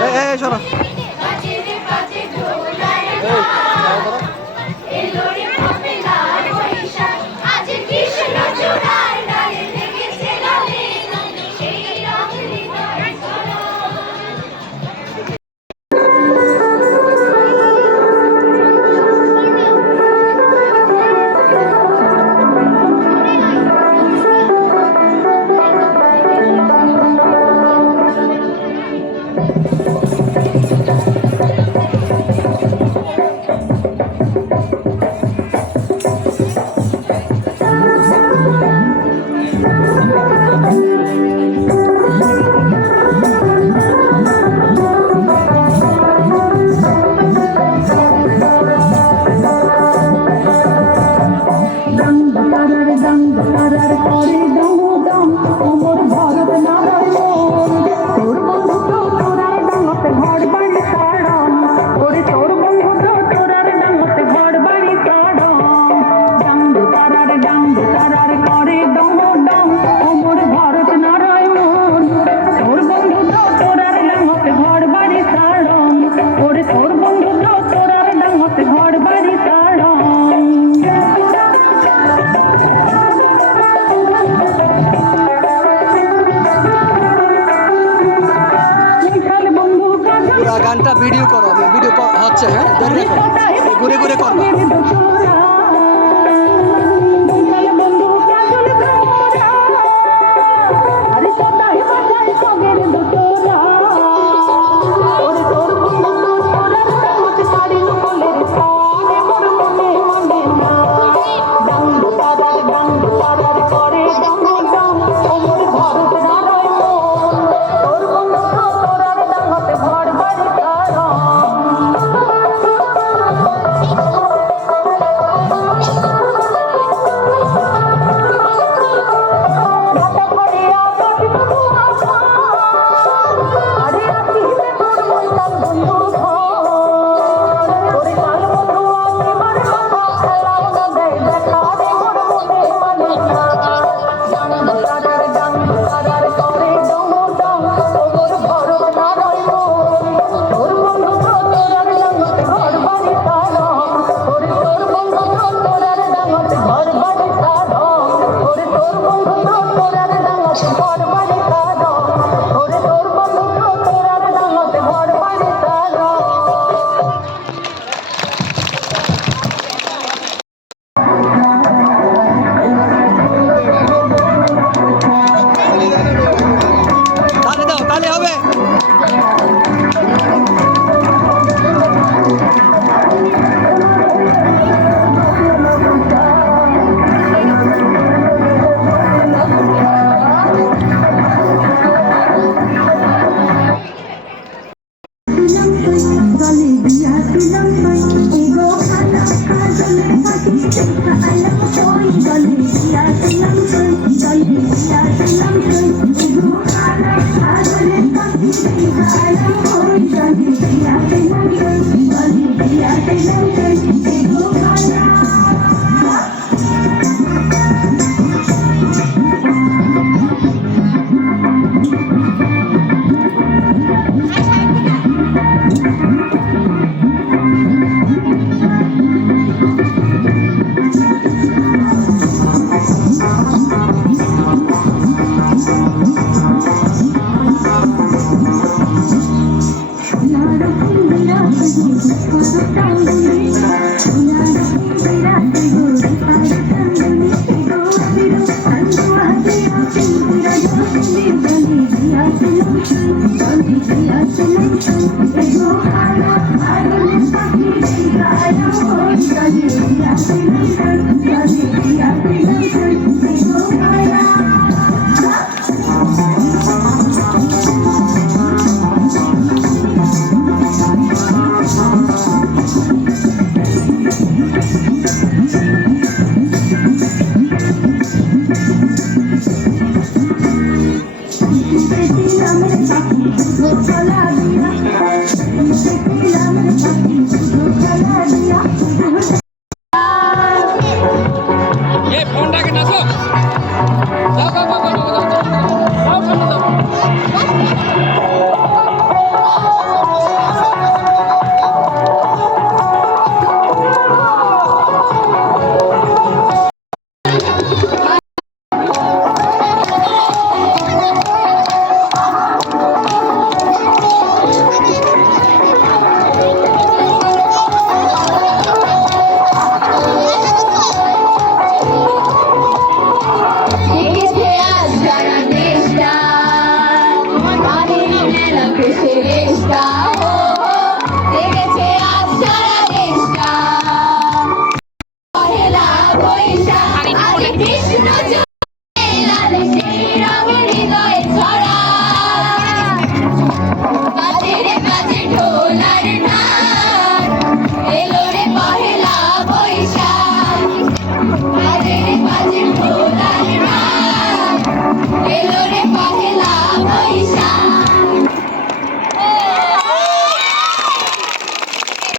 哎哎，校长。Thank you. Phone રાખી નાખો.